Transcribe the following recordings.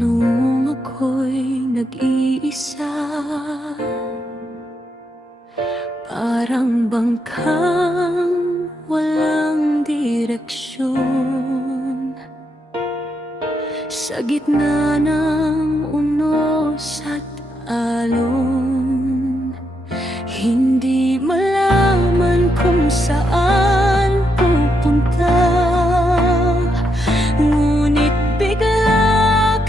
Nung ako'y nag-iisa, parang bangkang walang direksyon. Sa gitna ng unos at alon, hindi malaman kung saan pupunta. Ngunit bigla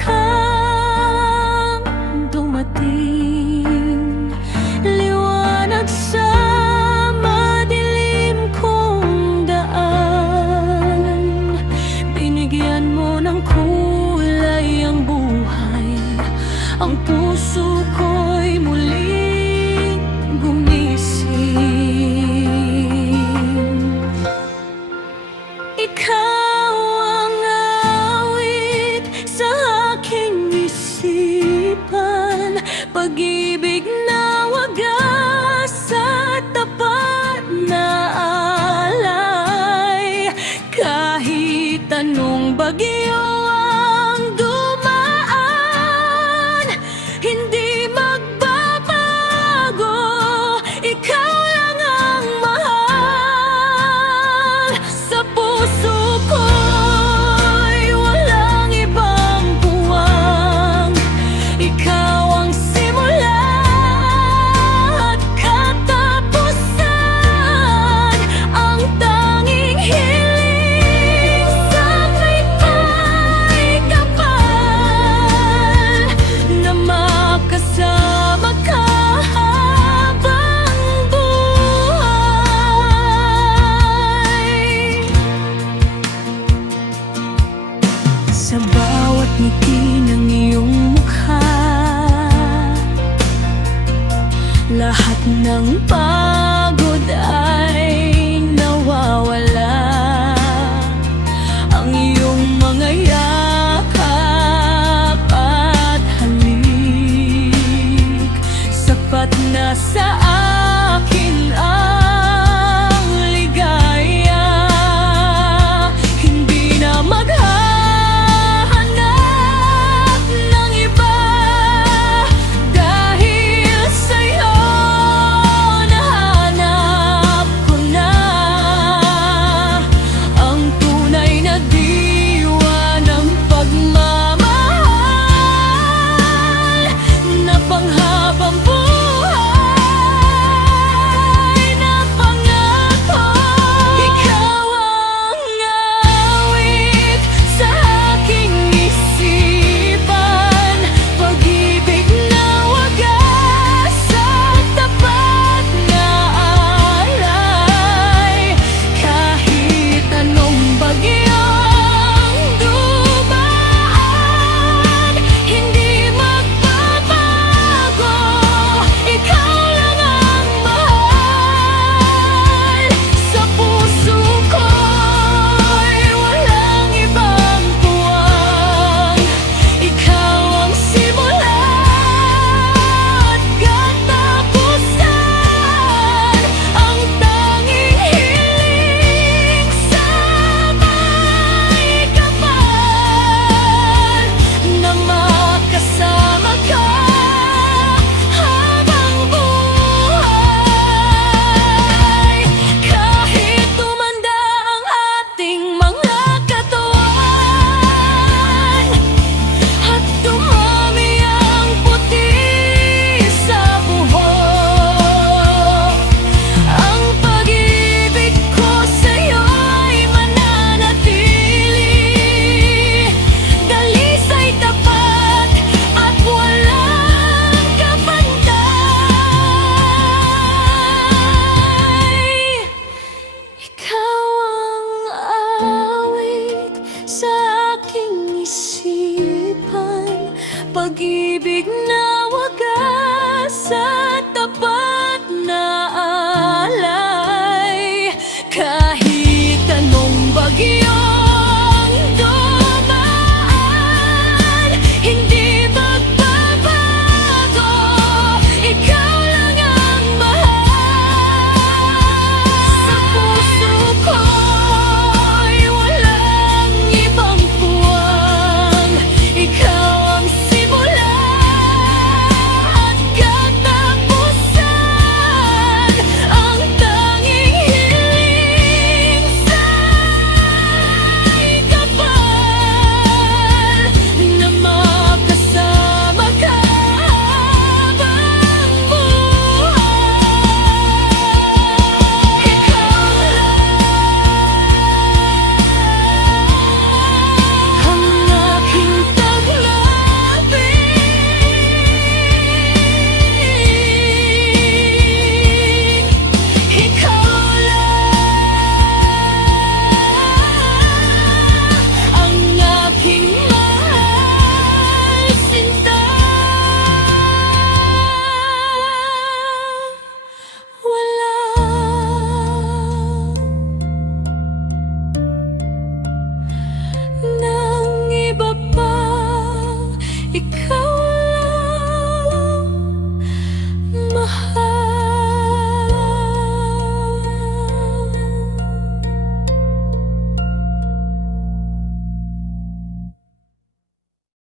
kang dumating, liwanag sa madilim kong daan. Binigyan mo ng kulay ang buhay, ang puso ko'y muling gumising. Ikaw ang awit sa aking isipan, pag-ibig na wagas at tapat na alay. Kahit anong bagyo ang dumaan, hindi magbabago. Ikaw lang ang mahal. Sa puso ko'y walang ibang puwang. Ikaw ang simula at katapusan, ang tanging hiling sa may kapal, na makasama ka habang buhay. Sa bawat ngiti ng iyong mukha, lahat ng pagod ay nawawala. Ang iyong mga yakap at halik, sapat na sa akin ang ligaya. Hindi na maghahanap ng iba, dahil sa'yo nahanap ko na ang tunay na diwa ng pagmamahal, na panghabang buhay na pangako. Ikaw ang awit sa aking isipan, pag-ibig na wagas at tapat na alay. Kahit anong bagyo ang dumaan, hindi magbabago. Ikaw lang ang mahal. Sa puso ko'y walang ibang puwang. Ikaw ang simula at katapusan, ang tanging hiling sa may kapal, na makasama ka habang buhay. Kahit tumanda ang ating mga katawan at dumami ang puti sa buhok, ang pag-ibig ko sa'yo'y mananatili. Dalisay, tapat at walang kapantay. Ikaw ang awit sa aking isipan, pag-ibig na wagas at tapat na alay. Kahit anong bagyo ang dumaan, hindi magbabago. Ikaw lang ang mahal. Sa puso ko'y walang ibang puwang. Ikaw ang ikaw